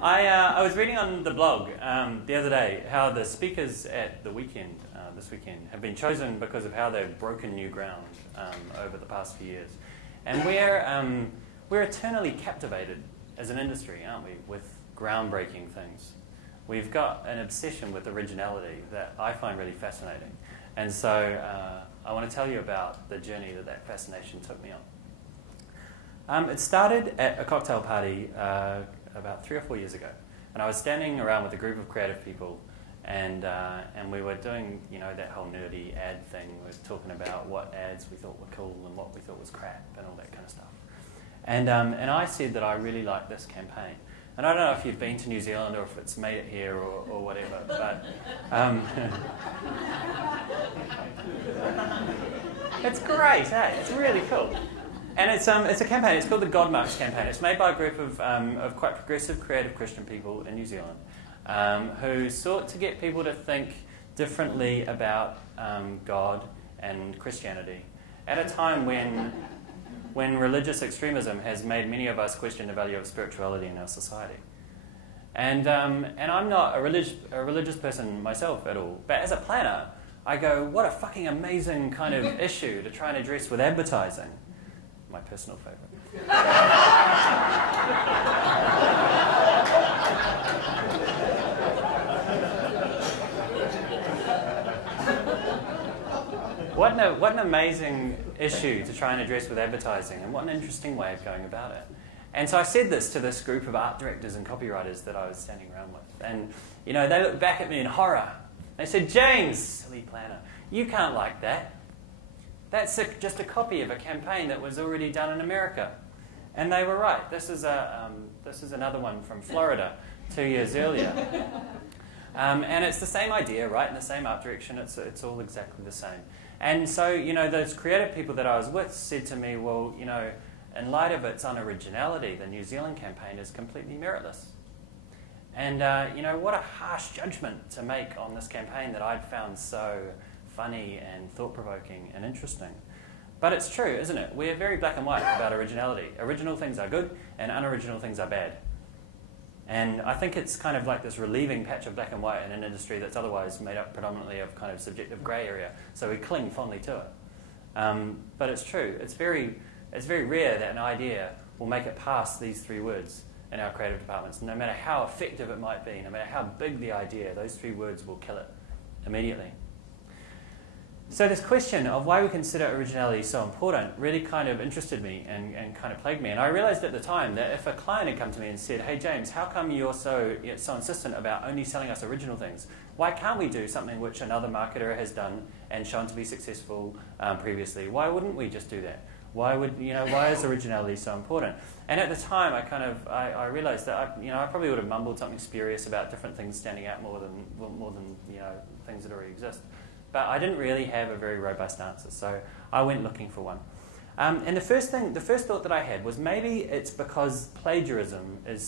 I was reading on the blog the other day how the speakers at the weekend, this weekend, have been chosen because of how they've broken new ground over the past few years. And we're eternally captivated as an industry, aren't we, with groundbreaking things. We've got an obsession with originality that I find really fascinating. And so I want to tell you about the journey that fascination took me on. It started at a cocktail party about 3 or 4 years ago. And I was standing around with a group of creative people, and we were doing, that whole nerdy ad thing. We were talking about what ads we thought were cool and what we thought was crap and all that kind of stuff. And I said that I really liked this campaign. And I don't know if you've been to New Zealand or if it's made it here or whatever, but it's great, eh? It's really cool. And it's a campaign. It's called the God Marks campaign. It's made by a group of quite progressive, creative Christian people in New Zealand who sought to get people to think differently about God and Christianity at a time when religious extremism has made many of us question the value of spirituality in our society. And I'm not a religious person myself at all, but as a planner, I go, what a fucking amazing kind of issue to try and address with advertising. My personal favourite. What an amazing issue to try and address with advertising, and what an interesting way of going about it. And so I said this to this group of art directors and copywriters that I was standing around with. And, they looked back at me in horror. They said, James, silly planner, you can't like that. That's just a copy of a campaign that was already done in America. And they were right. This is another one from Florida 2 years earlier. And it's the same idea, right, in the same art direction. It's all exactly the same. And so, those creative people that I was with said to me, well, in light of its unoriginality, the New Zealand campaign is completely meritless. And, what a harsh judgment to make on this campaign that I'd found so funny and thought-provoking and interesting. But it's true, isn't it? We're very black and white about originality. Original things are good and unoriginal things are bad. And I think it's kind of like this relieving patch of black and white in an industry that's otherwise made up predominantly of kind of subjective grey area. So we cling fondly to it. But it's true. It's very rare that an idea will make it past these 3 words in our creative departments. No matter how effective it might be, no matter how big the idea, those 3 words will kill it immediately. So this question of why we consider originality so important really kind of interested me and kind of plagued me. And I realized at the time that if a client had come to me and said, hey James, how come you're so insistent about only selling us original things? Why can't we do something which another marketer has done and shown to be successful previously? Why wouldn't we just do that? Why is originality so important? And at the time, I realized that I probably would have mumbled something spurious about different things standing out more than things that already exist. But I didn't really have a very robust answer, so I went looking for one. And the first thought that I had was maybe it's because plagiarism is